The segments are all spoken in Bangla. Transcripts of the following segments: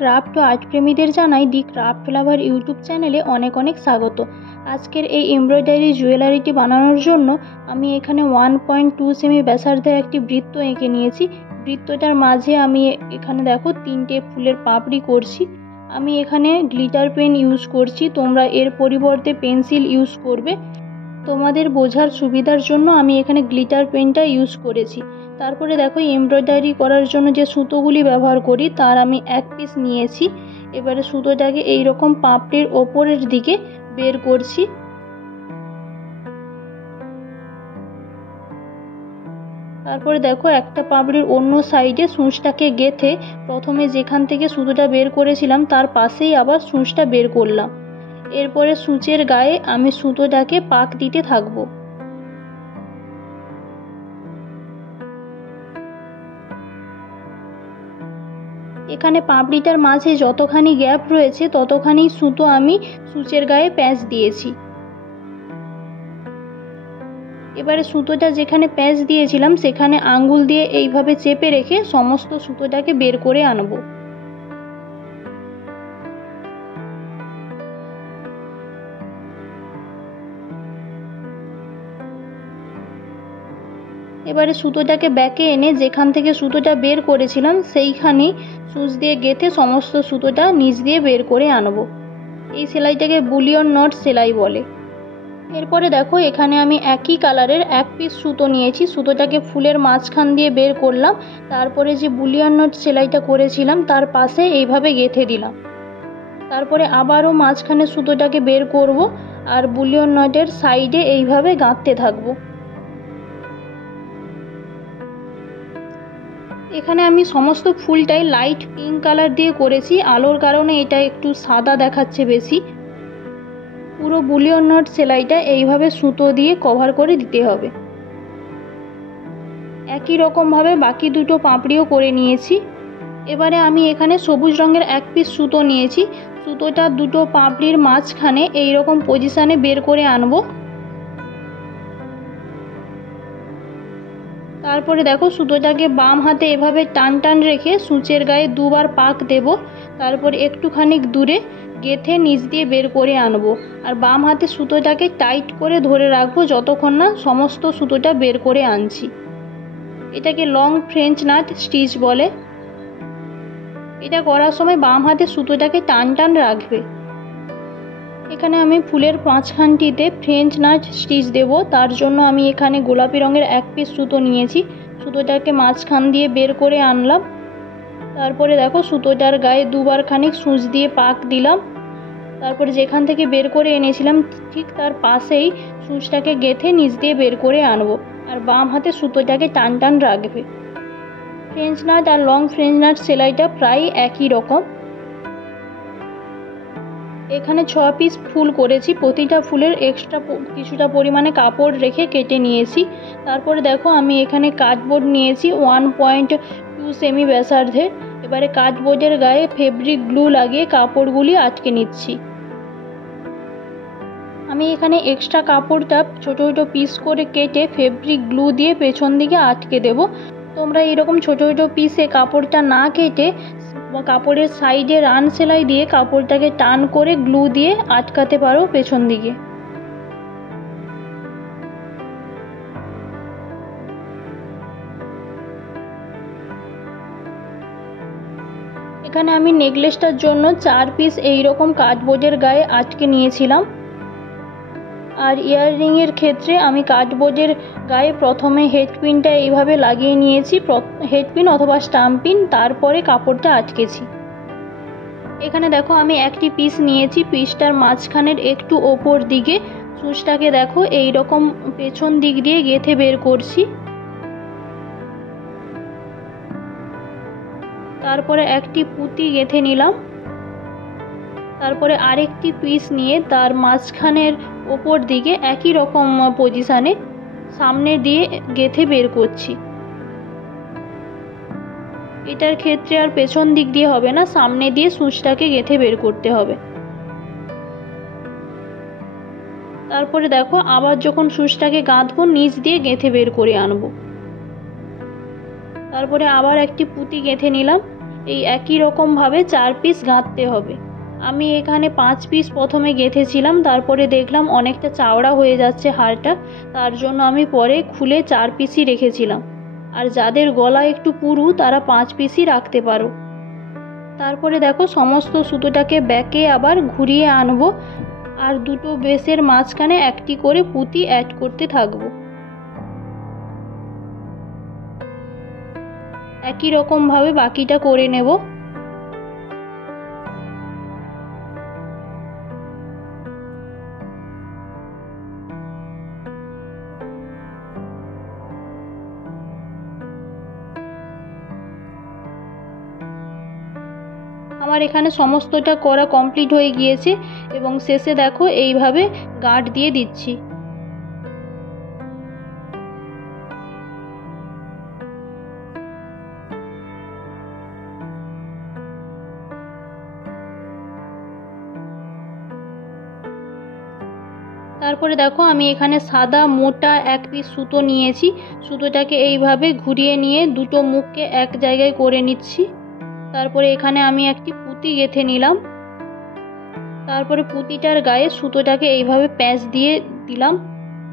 ক্রাফট ও আর্ট প্রেমীদের জানাই দি ক্রাফট লাভার ইউটিউব চ্যানেলে অনেক অনেক স্বাগত। আজকের এই এমব্রয়ডারি জুয়েলারিটি বানানোর জন্য আমি এখানে 1.2 সেমি ব্যাসার্ধের একটি বৃত্ত এঁকে নিয়েছি। বৃত্তটার মাঝে আমি এখানে দেখো 3টে ফুলের পাপড়ি করছি। আমি এখানে গ্লিটার পেন ইউজ করছি, তোমরা এর পরিবর্তে পেন্সিল ইউজ করবে। তোমাদের বোঝার সুবিধার জন্য আমি এখানে গ্লিটার পেনটা ইউজ করেছি। তারপরে দেখো এমব্রয়ডারি করার জন্য যে সুতোগুলি ব্যবহার করি তার আমি এক পিস নিয়েছি। এবারে সুতোটাকে এইরকম পাপড়ির ওপরের দিকে বের করছি। তারপরে দেখো একটা পাপড়ির অন্য সাইডে সূঁচটাকে গেঁথে প্রথমে যেখান থেকে সুতোটা বের করেছিলাম তার পাশেই আবার সূঁচটা বের করলাম। এরপরে সূঁচের গায়ে আমি সুতোটাকে পাক দিতে থাকবো। এখানে পাপড়িটার মাঝে যতখানি গ্যাপ রয়েছে ততখানি সুতো আমি সূঁচের গায়ে প্যাঁচ দিয়েছি। এবারে সুতোটা যেখানে প্যাঁচ দিয়েছিলাম সেখানে আঙ্গুল দিয়ে এইভাবে চেপে রেখে সমস্ত সুতোটাকে বের করে আনবো। এবারে সুতোটাকে ব্যাকে এনে যেখান থেকে সুতোটা বের করেছিলাম সেইখানে সূচ দিয়ে গেঁথে সমস্ত সুতোটা নিচ দিয়ে বের করে আনবো। এই সেলাইটাকে বুলিয়ন নট সেলাই বলে। এরপরে দেখো এখানে আমি একই কালারের এক পিস সুতো নিয়েছি, সুতোটাকে ফুলের মাঝখান দিয়ে বের করলাম। তারপরে যে বুলিয়ন নট সেলাইটা করেছিলাম তার পাশে এইভাবে গেঁথে দিলাম। তারপরে আবারও মাঝখানে সুতোটাকে বের করব আর বুলিয়ন নটের সাইডে এইভাবে গাঁথতে থাকবো। এখানে আমি সমস্ত ফুলটাই লাইট পিঙ্ক কালার দিয়ে করেছি, আলোর কারণে এটা একটু সাদা দেখাচ্ছে বেশি। পুরো বুলিয়ন নট সেলাইটা এইভাবে সুতো দিয়ে কভার করে দিতে হবে। একই রকমভাবে বাকি দুটো পাপড়িও করে নিয়েছি। এবারে আমি এখানে সবুজ রঙের এক পিস সুতো নিয়েছি, সুতোটা দুটো পাপড়ির মাঝখানে এইরকম পজিশনে বের করে আনবো। তারপরে দেখো সুতোটাকে বাম হাতে এভাবে টান টান রেখে সূঁচের গায়ে দুবার পাক দেব। তারপর একটুখানি দূরে গেঁথে নিচ দিয়ে বের করে আনবো আর বাম হাতে সুতোটাকে টাইট করে ধরে রাখবো যতক্ষণ না সমস্ত সুতোটা বের করে আনছি। এটাকে লং ফ্রেঞ্চ নাট স্টিচ বলে। এটা করার সময় বাম হাতে সুতোটাকে টান টান রাখবে। এখানে আমি ফুলের মাঝখানটিতে ফ্রেঞ্চ নাট স্টিচ দেব, তার জন্য আমি এখানে গোলাপি রঙের এক পিস সুতো নিয়েছি, সুতোটাকে মাঝখান দিয়ে বের করে আনলাম। তারপরে দেখো সুতোটার গায়ে দুবার খানিক সূচ দিয়ে পাক দিলাম। তারপরে যেখান থেকে বের করে এনেছিলাম ঠিক তার পাশেই সূচটাকে গেঁথে নিচ দিয়ে বের করে আনবো আর বাম হাতে সুতোটাকে টান টান রাখবে। ফ্রেঞ্চ নাট আর লং ফ্রেঞ্চ নাট সেলাইটা প্রায় একই রকম। এখানে 6 পিস ফুল করেছি, প্রতিটা ফুলের এক্সট্রা কিছুটা পরিমাণে কাপড় রেখে কেটে নিয়েছি। তারপরে দেখো আমি এখানে কার্ডবোর্ড নিয়েছি 1.2 সেমি ব্যাসার্ধে। এবারে কার্ডবোর্ডের গায়ে ফেব্রিক গ্লু লাগিয়ে কাপড়গুলি আটকে নিচ্ছি। আমি এখানে এক্সট্রা কাপড়টা ছোটো ছোটো পিস করে কেটে ফেব্রিক গ্লু দিয়ে পেছন দিকে আটকে দেব। তোমরা এরকম ছোটো ছোটো পিসে কাপড়টা না কেটে কাপড়ের সাইডে রান সেলাই দিয়ে কাপড়টাকে টান করে গ্লু দিয়ে আটকাতে পারো পেছন দিকে। এখানে আমি নেকলেসটার জন্য 4 পিস এইরকম কার্ডবোর্ডের গায়ে আটকে নিয়েছিলাম। আর ইয়াররিংয়ের ক্ষেত্রে আমি কার্ডবোর্ডের গায়ে প্রথমে হেডপিনটা এইভাবে লাগিয়ে নিয়েছি, হেডপিন অথবা স্টাম্পিন, তারপরে কাপড়টা আটকেছি। এখানে দেখো আমি একটি পিস নিয়েছি, পিসটার মাঝখানের একটু ওপর দিকে সূচটাকে দেখো এইরকম পেছন দিক দিয়ে গেঁথে বের করছি। তারপরে একটি পুঁতি গেঁথে নিলাম। তারপরে আরেকটি পিস নিয়ে তার মাঝখানের ওপর দিকে একই রকম পজিশানে সামনে দিয়ে গেঁথে বের করছি। এটার ক্ষেত্রে আর পেছন দিক দিয়ে হবে না, সামনে দিয়ে সূচটাকে গেঁথে বের করতে হবে। তারপরে দেখো আবার যখন সূচটাকে গাঁথবো নিচ দিয়ে গেঁথে বের করে আনবো। তারপরে আবার একটি পুঁতি গেঁথে নিলাম। এই একই রকমভাবে 4 পিস গাঁথতে হবে। আমি এখানে 5 পিস প্রথমে গেঁথেছিলাম, তারপরে দেখলাম অনেকটা চওড়া হয়ে যাচ্ছে হারটা, তার জন্য আমি পরে খুলে 4 পিসই রেখেছিলাম। আর যাদের গলা একটু পুরু তারা 5 পিসই রাখতে পারো। তারপরে দেখো সমস্ত সুতোটাকে ব্যাকে আবার ঘুরিয়ে আনবো আর দুটো বেসের মাঝখানে একটি করে পুঁতি অ্যাড করতে থাকবো। একই রকমভাবে বাকিটা করে নেব। আমার এখানে সমস্তটা করা কমপ্লিট হয়ে গিয়েছে এবং শেষে দেখো এইভাবে গাঁট দিয়ে দিচ্ছি। তারপরে দেখো আমি এখানে সাদা মোটা 1 পিস সুতো নিয়েছি। সুতোটাকে এইভাবে ঘুরিয়ে নিয়ে দুটো মুখকে এক জায়গায় করে নিচ্ছি। তারপরে এখানে আমি একটি পুঁতি গেঁথে নিলাম। তারপরে পুঁতিটার গায়ে সুতোটাকে এইভাবে প্যাঁচ দিয়ে দিলাম।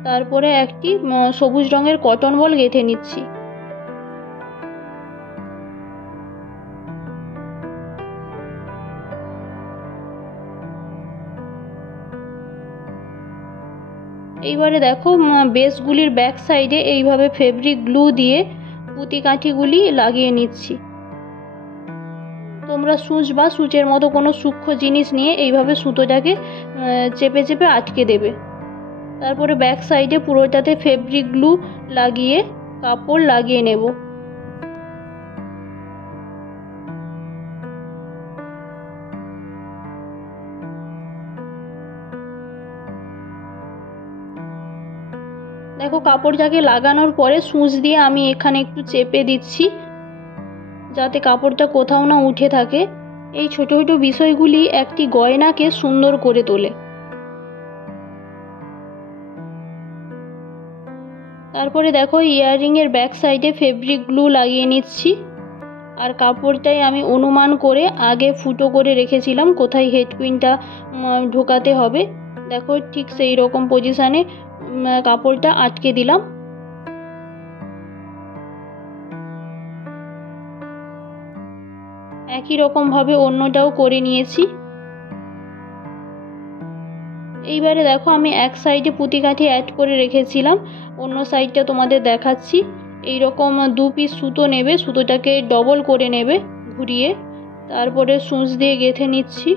তারপরে একটি সবুজ রঙের কটন বল গেঁথে নিচ্ছি। এইবারে দেখো বেসগুলির ব্যাক সাইডে এইভাবে ফেব্রিক গ্লু দিয়ে পুঁতি কাঠিগুলি লাগিয়ে নিচ্ছি। তোমরা সূচ বা সূচের মতো কোনো সূক্ষ্ম জিনিস নিয়ে এইভাবে সুতোটাকে চেপে চেপে আটকে দেবে। তারপরে ব্যাক সাইডে পুরোটাতে ফেব্রিক গ্লু লাগিয়ে কাপড় লাগিয়ে নেব। দেখো কাপড়টাকে লাগানোর পরে সূচ দিয়ে আমি এখানে একটু চেপে দিচ্ছি যাতে কাপড়টা কোথাও না উঠে থাকে। এই ছোট ছোট বিষয়গুলি একটি গয়নাকে সুন্দর করে তোলে। তারপরে দেখো ইয়াররিংয়ের ব্যাক সাইডে ফেব্রিক গ্লু লাগিয়ে নিচ্ছি। আর কাপড়টাই আমি অনুমান করে আগে ফুটো করে রেখেছিলাম কোথায় হেডপিনটা ঢোকাতে হবে। দেখো ঠিক সেই রকম পজিশানে কাপড়টা আটকে দিলাম। একই রকমভাবে অন্যটাও করে নিয়েছি। এইবারে দেখো আমি এক সাইডে পুঁতি কাঠি অ্যাড করে রেখেছিলাম, অন্য সাইডটা তোমাদের দেখাচ্ছি। এই রকম 2 পিস সুতো নেবে, সুতোটাকে ডবল করে নেবে ঘুরিয়ে, তারপরে সূচ দিয়ে গেঁথে নিচ্ছি।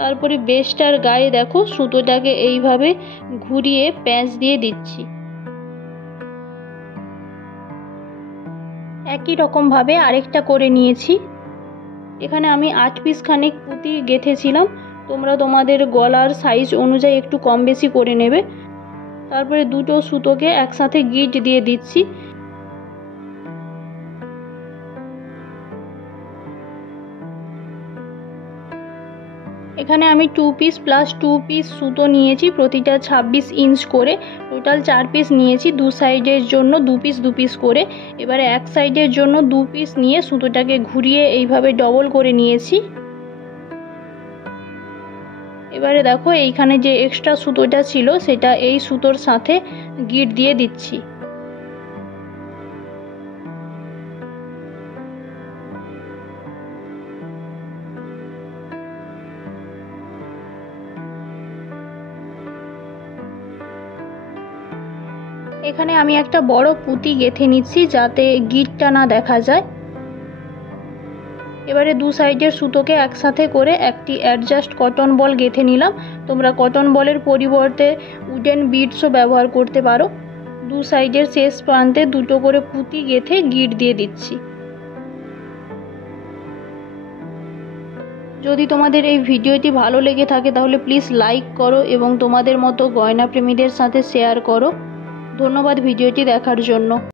তারপরে বেসটার গায়ে দেখো সুতোটাকে এইভাবে ঘুরিয়ে প্যাঁচ দিয়ে দিচ্ছি। একই রকমভাবে আরেকটা করে নিয়েছি। এখানে আমি 8 পিস খানিক পুঁতি গেঁথেছিলাম, তোমরা তোমাদের গলার সাইজ অনুযায়ী একটু কম বেশি করে নেবে। তারপরে দুটো সুতোকে একসাথে গিট দিয়ে দিচ্ছি। এখানে আমি 2 পিস প্লাস 2 পিস সুতো নিয়েছি, প্রতিটা 26 ইঞ্চ করে, টোটাল 4 পিস নিয়েছি। 2 সাইডের জন্য 2 পিস 2 পিস করে। এবারে এক সাইডের জন্য 2 পিস নিয়ে সুতোটাকে ঘুরিয়ে এইভাবে ডবল করে নিয়েছি। এবারে দেখো এইখানে যে এক্সট্রা সুতোটা ছিল সেটা এই সুতোর সাথে গিট দিয়ে দিচ্ছি। এখানে আমি একটা বড় পুঁতি গেঁথে নিচ্ছি যাতে গিটটা না দেখা যায়। এবারে 2 সাইডের সুতোকে একসাথে করে একটি অ্যাডজাস্ট কটন বল গেঁথে নিলাম। তোমরা কটন বলের পরিবর্তে উডেন বিডসও ব্যবহার করতে পারো। 2 সাইডের শেষ প্রান্তে দুটো করে পুঁতি গেঁথে গিট দিয়ে দিচ্ছি। যদি তোমাদের এই ভিডিওটি ভালো লেগে থাকে তাহলে প্লিজ লাইক করো এবং তোমাদের মতো গয়না প্রেমীদের সাথে শেয়ার করো। ধন্যবাদ ভিডিওটি দেখার জন্য।